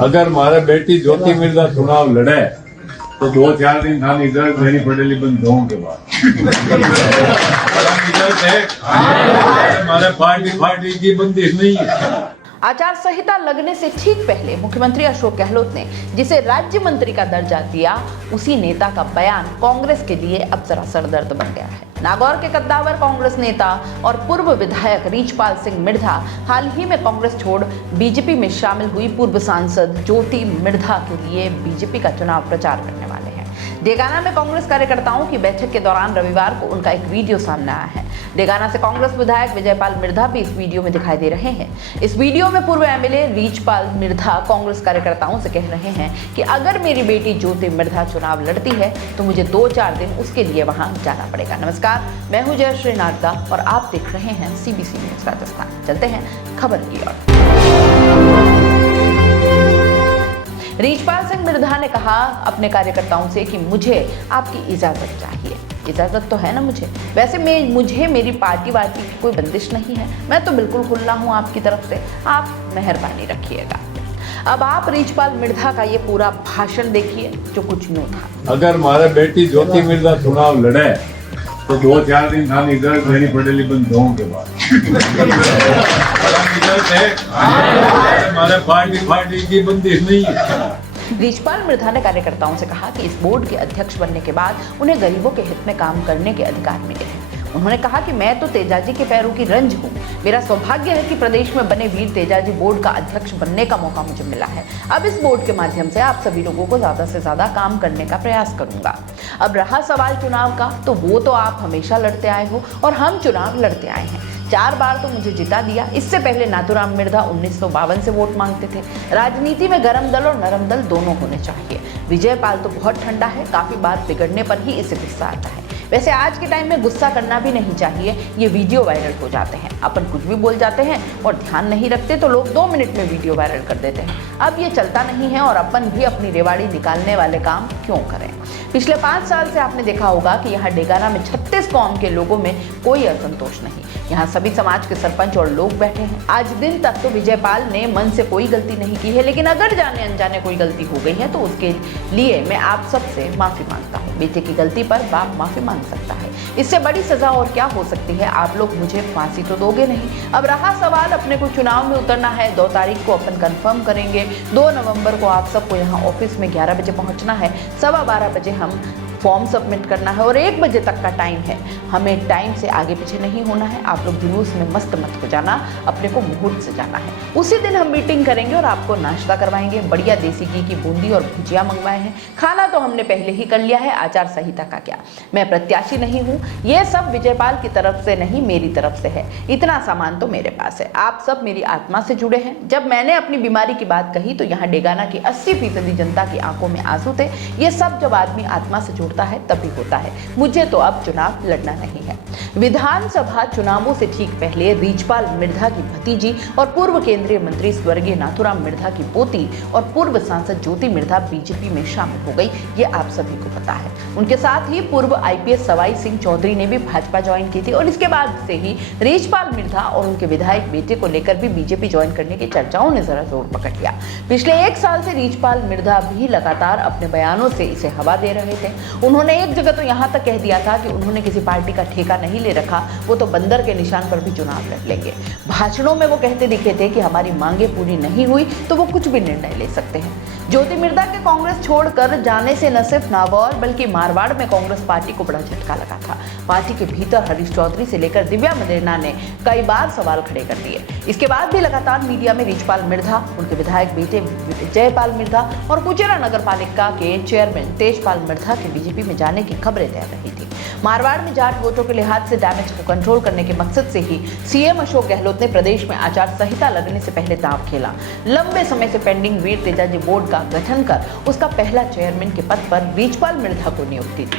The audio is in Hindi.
अगर मारे बेटी ज्योति मिर्जा चुनाव लड़े तो 2-4 दिन थानी इजाजत लेनी पड़ेगी बंदों के बाद। हमारे पार्टी की बंदिश नहीं है। आचार संहिता लगने से ठीक पहले मुख्यमंत्री अशोक गहलोत ने जिसे राज्य मंत्री का दर्जा दिया, उसी नेता का बयान कांग्रेस के लिए अब जरा सरदर्द बन गया है। नागौर के कद्दावर कांग्रेस नेता और पूर्व विधायक रीचपाल सिंह मिर्धा हाल ही में कांग्रेस छोड़ बीजेपी में शामिल हुई पूर्व सांसद ज्योति मिर्धा के लिए बीजेपी का चुनाव प्रचार करने वाले हैं। डेगाना में कांग्रेस कार्यकर्ताओं की बैठक के दौरान रविवार को उनका एक वीडियो सामने आया है। डेगाना से कांग्रेस विधायक विजयपाल मिर्धा भी इस वीडियो में दिखाई दे रहे हैं। इस वीडियो में पूर्व एमएलए रीचपाल मिर्धा कांग्रेस कार्यकर्ताओं से कह रहे हैं कि अगर मेरी बेटी ज्योति मिर्धा चुनाव लड़ती है तो मुझे 2-4 दिन उसके लिए वहां जाना पड़ेगा। नमस्कार, मैं हूं जयश्री नागदा और आप देख रहे हैं सीबीसी न्यूज राजस्थान। चलते हैं खबर की ओर। रीचपाल सिंह मिर्धा ने कहा अपने कार्यकर्ताओं से कि मुझे आपकी इजाजत चाहिए। इजाजत तो है ना मुझे, वैसे मुझे मेरी पार्टी वार्टी की कोई बंदिश नहीं है, मैं तो बिल्कुल खुला हूं आपकी तरफ से, आप मेहरबानी रखिएगा। अब आप रीचपाल मिर्धा का ये पूरा भाषण देखिए जो कुछ यूं था। अगर हमारे बेटी ज्योति मिर्जा चुनाव लड़े तो 2-4 दिन थानी इजाजत लेनी पड़ेगी बंदों के बाद। हमारे पार्टी की बंदिश नहीं है। रीचपाल मिर्धा ने कार्यकर्ताओं से कहा कि इस बोर्ड के अध्यक्ष बनने के बाद उन्हें गरीबों के हित में काम करने के अधिकार मिले हैं। उन्होंने कहा कि मैं तो तेजाजी के पैरों की रंज हूँ, मेरा सौभाग्य है कि प्रदेश में बने वीर तेजाजी बोर्ड का अध्यक्ष बनने का मौका मुझे मिला है। अब इस बोर्ड के माध्यम से आप सभी लोगों को ज्यादा से ज्यादा काम करने का प्रयास करूंगा। अब रहा सवाल चुनाव का, तो वो तो आप हमेशा लड़ते आए हो और हम चुनाव लड़ते आए हैं। 4 बार तो मुझे जिता दिया। इससे पहले नाथूराम मिर्धा 1952 से वोट मांगते थे। राजनीति में गरम दल और नरम दल दोनों होने चाहिए। विजयपाल तो बहुत ठंडा है, काफी बार बिगड़ने पर ही इसे गुस्सा आता है। वैसे आज के टाइम में गुस्सा करना भी नहीं चाहिए, ये वीडियो वायरल हो जाते हैं। अपन कुछ भी बोल जाते हैं और ध्यान नहीं रखते तो लोग 2 मिनट में वीडियो वायरल कर देते हैं। अब ये चलता नहीं है और अपन भी अपनी रेवाड़ी निकालने वाले काम क्यों करें। पिछले 5 साल से आपने देखा होगा कि यहाँ डेगाना में 36 कौम के लोगों में कोई असंतोष नहीं। यहाँ सभी समाज के सरपंच और लोग बैठे हैं। आज दिन तक तो विजयपाल ने मन से कोई गलती नहीं की है, लेकिन अगर जाने अनजाने कोई गलती हो गई है तो उसके लिए मैं आप सबसे माफी मांगता हूँ। बेटे की गलती पर बाप माफी मांग सकता है, इससे बड़ी सजा और क्या हो सकती है। आप लोग मुझे फांसी तो दोगे नहीं। अब रहा सवाल अपने को चुनाव में उतरना है, 2 तारीख को अपन कंफर्म करेंगे। 2 नवंबर को आप सबको यहाँ ऑफिस में 11 बजे पहुँचना है। 12:15 बजे हम फॉर्म सबमिट करना है और 1 बजे तक का टाइम है। हमें टाइम से आगे पीछे नहीं होना है। आप लोग जुलूस में मस्त मत हो जाना, अपने को मुहूर्त से जाना है। उसी दिन हम मीटिंग करेंगे और आपको नाश्ता करवाएंगे। बढ़िया देसी घी की बूंदी और भुजिया मंगवाए हैं। खाना तो हमने पहले ही कर लिया है, आचार संहिता का क्या। मैं प्रत्याशी नहीं हूँ, ये सब विजयपाल की तरफ से नहीं मेरी तरफ से है। इतना सामान तो मेरे पास है। आप सब मेरी आत्मा से जुड़े हैं। जब मैंने अपनी बीमारी की बात कही तो यहाँ डेगाना की 80% जनता की आंखों में आंसू थे। ये सब जब आदमी आत्मा से जुड़ता है तभी होता है। मुझे तो अब चुनाव लड़ना नहीं है। विधानसभा चुनावों से ठीक पहले रीचपाल मिर्धा की भतीजी और पूर्व केंद्रीय मंत्री स्वर्गीय नाथूराम मिर्धा की पोती और पूर्व सांसद ज्योति मिर्धा बीजेपी में शामिल हो गई, ये आप सभी को पता है। उनके साथ ही पूर्व आईपीएस सवाई सिंह चौधरी ने भी भाजपा ज्वाइन की थी और इसके बाद से ही रीचपाल मिर्धा और उनके विधायक बेटे को लेकर भी बीजेपी ज्वाइन करने की चर्चाओं ने जरा जोर पकड़ लिया। पिछले 1 साल से रीचपाल मिर्धा भी लगातार अपने बयानों से इसे हवा दे रहे थे। उन्होंने एक जगह तो यहाँ तक कह दिया था कि उन्होंने किसी पार्टी का ठेका नहीं ले रखा, वो तो बंदर के निशान पर भी चुनाव लड़ लेंगे। भाषणों में वो कहते दिखे थे कि हमारी मांगे पूरी नहीं हुई तो वो कुछ भी निर्णय ले सकते हैं। ज्योति मिर्धा के कांग्रेस छोड़कर जाने से न सिर्फ नागौर बल्कि मारवाड़ में कांग्रेस पार्टी को बड़ा झटका लगा था। पार्टी के भीतर हरीश चौधरी से लेकर दिव्या मदेरणा ने कई बार सवाल खड़े कर दिए। इसके बाद भी लगातार मीडिया में रीचपाल मिर्धा, उनके विधायक बेटे विजयपाल मिर्धा और कुचेरा नगर पालिका के चेयरमैन तेजपाल मिर्धा के बीजेपी में जाने की खबरें तैर रही थी। मारवाड़ में जाट वोटों के लिहाज से डैमेज को कंट्रोल करने के मकसद से ही सीएम अशोक गहलोत ने प्रदेश में आचार संहिता लगने से पहले दांव खेला। लंबे समय से पेंडिंग वीर तेजाजी बोर्ड का गठन कर उसका पहला चेयरमैन के पद पर रीचपाल मिर्धा को नियुक्ति दी।